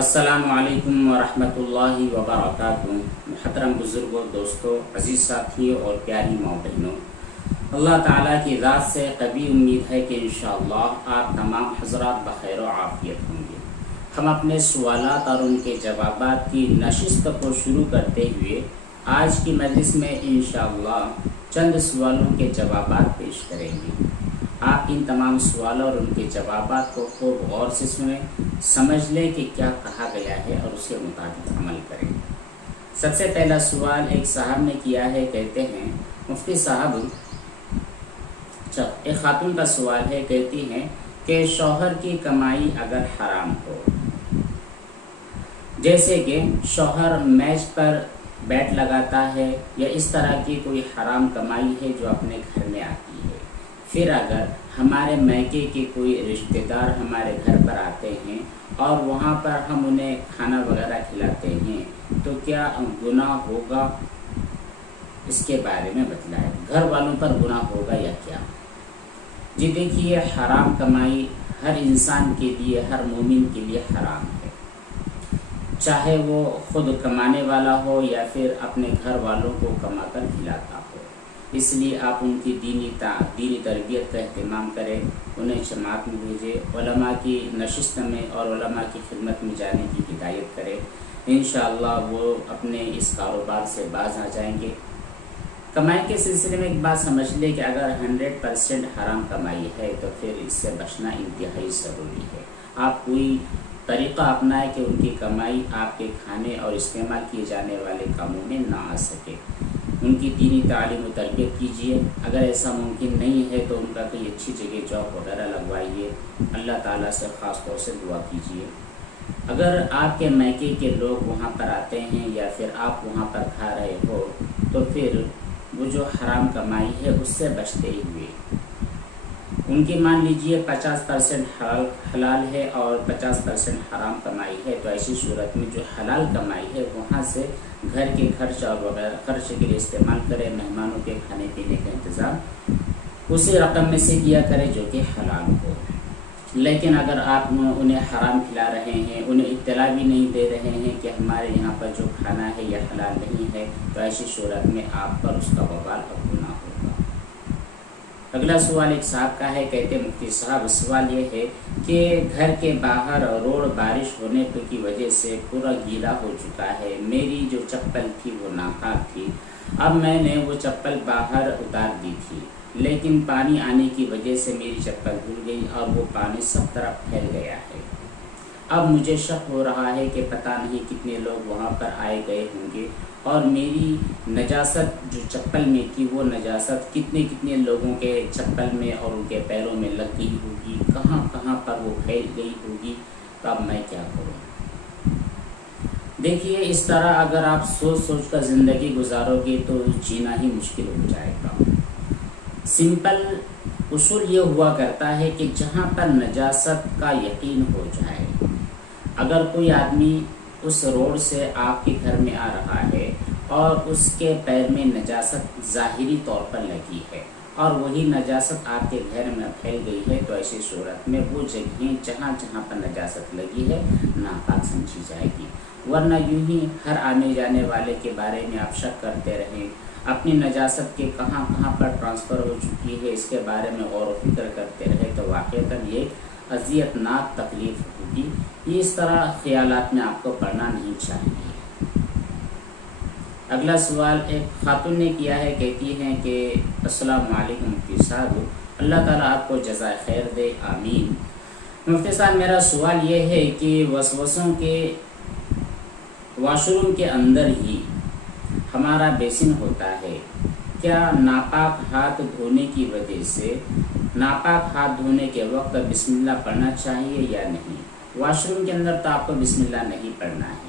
السلام علیکم ورحمۃ اللہ وبرکاتہ۔ محترم بزرگوں، دوستوں، عزیز ساتھیوں اور پیاری ماں بہنوں، اللہ تعالیٰ کی ذات سے قوی امید ہے کہ انشاءاللہ آپ تمام حضرات بخیر و عافیت ہوں گے۔ ہم اپنے سوالات اور ان کے جوابات کی نشست کو شروع کرتے ہوئے آج کی مجلس میں انشاءاللہ چند سوالوں کے جوابات پیش کریں گے۔ آپ ان تمام سوالوں اور ان کے جوابات کو خوب غور سے سنیں، سمجھ لیں کہ کیا کہا گیا ہے اور اس کے مطابق عمل کریں۔ سب سے پہلا سوال ایک صاحب نے کیا ہے، کہتے ہیں مفتی صاحب، ایک خاتون کا سوال ہے، کہتی ہیں کہ شوہر کی کمائی اگر حرام ہو، جیسے کہ شوہر میچ پر بیٹ لگاتا ہے یا اس طرح کی کوئی حرام کمائی ہے جو اپنے گھر میں آتی ہے، پھر اگر ہمارے میکے کے کوئی رشتہ دار ہمارے گھر پر آتے ہیں اور وہاں پر ہم انہیں کھانا وغیرہ کھلاتے ہیں تو کیا گناہ ہوگا؟ اس کے بارے میں بتلائیں۔ گھر والوں پر گناہ ہوگا یا کیا؟ جی دیکھیے، حرام کمائی ہر انسان کے لیے، ہر مومن کے لیے حرام ہے، چاہے وہ خود کمانے والا ہو یا پھر اپنے گھر والوں کو کما کر کھلاتا ہو۔ اس لیے آپ ان کی دینی تربیت کا اہتمام کریں، انہیں جماعت میں بھیجیں، علماء کی نشست میں اور علماء کی خدمت میں جانے کی ہدایت کریں۔ انشاءاللہ وہ اپنے اس کاروبار سے باز آ جائیں گے۔ کمائی کے سلسلے میں ایک بات سمجھ لیں کہ اگر 100% حرام کمائی ہے تو پھر اس سے بچنا انتہائی ضروری ہے۔ آپ کوئی طریقہ اپنائیں کہ ان کی کمائی آپ کے کھانے اور استعمال کیے جانے والے کاموں میں نہ آ سکے۔ ان کی دینی تعلیم و تربیت کیجیے، اگر ایسا ممکن نہیں ہے تو ان کا کوئی اچھی جگہ جاب وغیرہ لگوائیے، اللہ تعالیٰ سے خاص طور سے دعا کیجیے۔ اگر آپ کے میکے کے لوگ وہاں پر آتے ہیں یا پھر آپ وہاں پر کھا رہے ہو تو پھر وہ جو حرام کمائی ہے اس سے بچتے ہی ہوئے ان کی مان لیجیے 50% حلال ہے اور 50% حرام کمائی ہے، تو ایسی صورت میں جو حلال کمائی ہے وہاں سے گھر کے خرچ اور وغیرہ خرچ کے لیے استعمال کرے، مہمانوں کے کھانے پینے کا انتظام اسی رقم میں سے کیا کرے جو کہ حلال ہو۔ لیکن اگر آپ انہیں حرام کھلا رہے ہیں، انہیں اطلاع بھی نہیں دے رہے ہیں کہ ہمارے یہاں پر جو کھانا ہے یہ حلال نہیں ہے، تو ایسی صورت میں آپ پر اس کا وبال اور گناہ ہوگا۔ اگلا سوال ایک صاحب کا ہے، کہتے مفتی صاحب، سوال یہ ہے کہ گھر کے باہر روڈ بارش ہونے کی وجہ سے پورا گیلا ہو چکا ہے، میری جو چپل تھی وہ ناپاک تھی، اب میں نے وہ چپل باہر اتار دی تھی، لیکن پانی آنے کی وجہ سے میری چپل دھل گئی اور وہ پانی سب طرف پھیل گیا ہے۔ اب مجھے شک ہو رہا ہے کہ پتہ نہیں کتنے لوگ وہاں پر آئے گئے ہوں گے اور میری نجاست جو چپل میں تھی وہ نجاست کتنے لوگوں کے چپل میں اور ان کے پیروں میں لگ گئی ہوگی، کہاں پر وہ پھیل گئی ہوگی، تو اب میں کیا کروں؟ دیکھیے، اس طرح اگر آپ سوچ کر زندگی گزارو گے تو جینا ہی مشکل ہو جائے گا۔ سمپل اصول یہ ہوا کرتا ہے کہ جہاں پر نجاست کا یقین ہو جائے، اگر کوئی آدمی اس روڈ سے آپ کے گھر میں آ رہا ہے اور اس کے پیر میں نجاست ظاہری طور پر لگی ہے اور وہی نجاست آپ کے گھر میں پھیل گئی ہے، تو ایسی صورت میں وہ جگہیں جہاں پر نجاست لگی ہے ناپاک سمجھی جائے گی، ورنہ یوں ہی ہر آنے جانے والے کے بارے میں آپ شک کرتے رہیں، اپنی نجاست کے کہاں پر ٹرانسفر ہو چکی ہے اس کے بارے میں غور و فکر کرتے رہے تو واقعتاً یہ اذیت ناک تکلیف ہوگی۔ یہ اس طرح خیالات میں آپ کو پڑنا نہیں چاہیے۔ اگلا سوال ایک خاتون نے کیا ہے، کہتی ہیں کہ السلام علیکم مفتی صاحب، اللہ تعالیٰ آپ کو جزائے خیر دے، آمین۔ مفتی صاحب، میرا سوال یہ ہے کہ وسوسوں کے واش روم کے اندر ہی ہمارا بیسن ہوتا ہے، کیا ناپاک ہاتھ دھونے کی وجہ سے ناپاک ہاتھ دھونے کے وقت بسم اللہ پڑھنا چاہیے یا نہیں؟ واش روم کے اندر تو آپ کو بسم اللہ نہیں پڑھنا ہے۔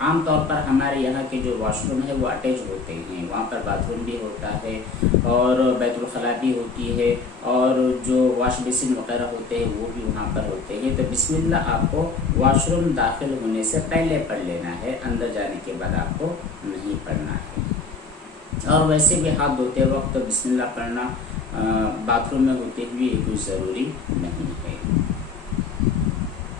عام طور پر ہمارے یہاں کے جو واش روم ہے وہ اٹیچ ہوتے ہیں، وہاں پر باتھ روم بھی ہوتا ہے اور بیت الخلاء بھی ہوتی ہے اور جو واش بیسن وغیرہ ہوتے ہیں وہ بھی وہاں پر ہوتے ہیں، تو بسم اللہ آپ کو واش روم داخل ہونے سے پہلے پڑھ لینا ہے، اندر جانے کے بعد آپ کو نہیں پڑھنا ہے۔ اور ویسے بھی ہاتھ دھوتے وقت بسم اللہ پڑھنا باتھ روم میں ہوتے ہوئے کوئی ضروری نہیں ہے۔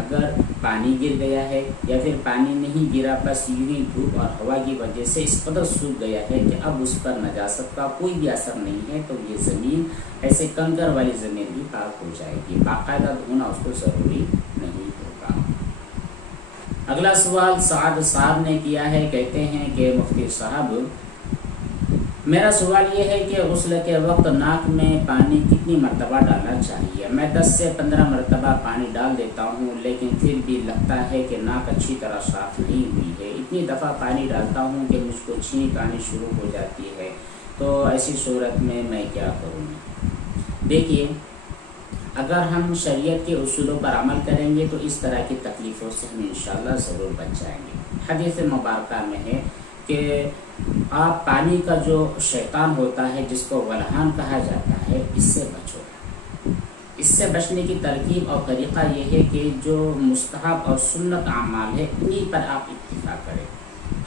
اگر پانی گر گیا ہے یا پھر پانی نہیں گرا، بس یوں ہی دھوپ اور ہوا کی وجہ سے اس قدر سوکھ گیا ہے کہ اب اس پر نجاست کا کوئی بھی اثر نہیں ہے، تو یہ زمین ایسے کنکر والی زمین بھی پاک ہو جائے گی، باقاعدہ دھونا اس کو ضروری نہیں ہوگا۔ اگلا سوال سعد صاحب نے کیا ہے، کہتے ہیں کہ مفتی صاحب میرا سوال یہ ہے کہ غسل کے وقت ناک میں پانی کتنی مرتبہ ڈالنا چاہیے؟ میں 10 سے 15 مرتبہ پانی ڈال دیتا ہوں، لیکن پھر بھی لگتا ہے کہ ناک اچھی طرح صاف نہیں ہوئی ہے، اتنی دفعہ پانی ڈالتا ہوں کہ مجھ کو چھینک آنی شروع ہو جاتی ہے، تو ایسی صورت میں کیا کروں؟ دیکھیے، اگر ہم شریعت کے اصولوں پر عمل کریں گے تو اس طرح کی تکلیفوں سے ہم انشاءاللہ ضرور بچ جائیں گے۔ حدیث مبارکہ میں ہے کہ آپ پانی کا جو شیطان ہوتا ہے جس کو ولہان کہا جاتا ہے، اس سے بچو۔ اس سے بچنے کی ترکیب اور طریقہ یہ ہے کہ جو مستحب اور سنت اعمال ہے انہی پر آپ اکتفا کریں۔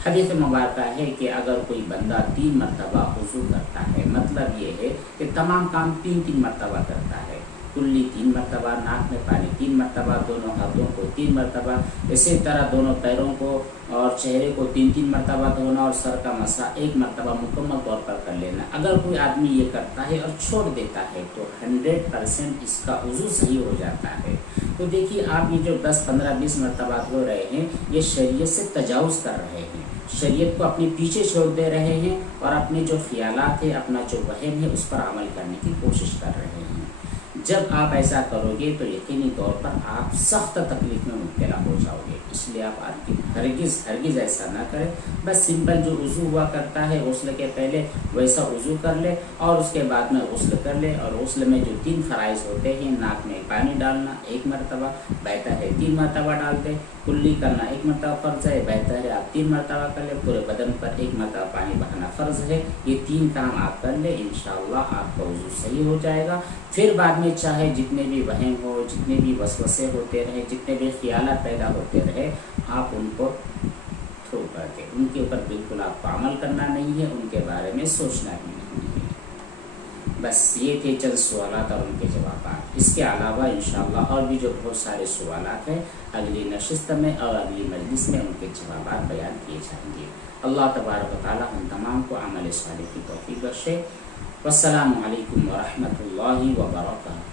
حدیث مبارکہ ہے کہ اگر کوئی بندہ 3 مرتبہ وضو کرتا ہے، مطلب یہ ہے کہ تمام کام 3 مرتبہ کرتا ہے، کلی 3 مرتبہ، ناک میں پانی 3 مرتبہ، دونوں ہاتھوں کو 3 مرتبہ، اسی طرح دونوں پیروں کو اور چہرے کو 3 مرتبہ دھونا، اور سر کا مسح 1 مرتبہ مکمل طور پر کر لینا۔ اگر کوئی آدمی یہ کرتا ہے اور چھوڑ دیتا ہے تو 100% اس کا وضو صحیح ہو جاتا ہے۔ تو دیکھیے، آپ یہ جو 10، 15، 20 مرتبہ دھو رہے ہیں، یہ شریعت سے تجاوز کر رہے ہیں، شریعت کو اپنے پیچھے چھوڑ دے رہے ہیں، اور اپنے جو خیالات ہیں، اپنا جو وہم ہے، اس پر عمل کرنے کی کوشش کر رہے ہیں۔ جب آپ ایسا کرو گے تو یقینی طور پر آپ سخت تکلیف میں مبتلا ہو جاؤ گے، اس لیے آپ ہرگز ایسا نہ کریں۔ بس سمپل جو وضو ہوا کرتا ہے غسل کے پہلے، ویسا وضو کر لے، اور اس کے بعد میں غسل کر لے۔ اور غسل میں جو 3 فرائض ہوتے ہیں، ناک میں پانی ڈالنا 1 مرتبہ، بہتر ہے 3 مرتبہ ڈال دیں، کلی کرنا 1 مرتبہ فرض ہے، بہتر ہے آپ 3 مرتبہ کر لیں، پورے بدن پر 1 مرتبہ پانی بہانا فرض ہے۔ یہ 3 کام آپ کر لیں، انشاءاللہ آپ کا وضو صحیح ہو جائے گا۔ پھر بعد میں چاہے جتنے بھی وہم ہو، جتنے بھی وسوسے ہوتے رہے، جتنے بھی خیالات پیدا ہوتے رہے، آپ ان کو تھرو کر کے ان کے اوپر بالکل آپ کو عمل کرنا نہیں ہے، ان کے بارے میں سوچنا بھی نہیں ہے۔ بس یہ تھے چند سوالات اور ان کے جوابات۔ اس کے علاوہ انشاءاللہ اور بھی جو بہت سارے سوالات ہیں، اگلی نشست میں اور اگلی مجلس میں ان کے جوابات بیان کیے جائیں گے۔ اللہ تبارک و تعالی ہم تمام کو عمل صالح کی توفیق بخشے۔ والسلام علیکم ورحمۃ اللہ وبرکاتہ۔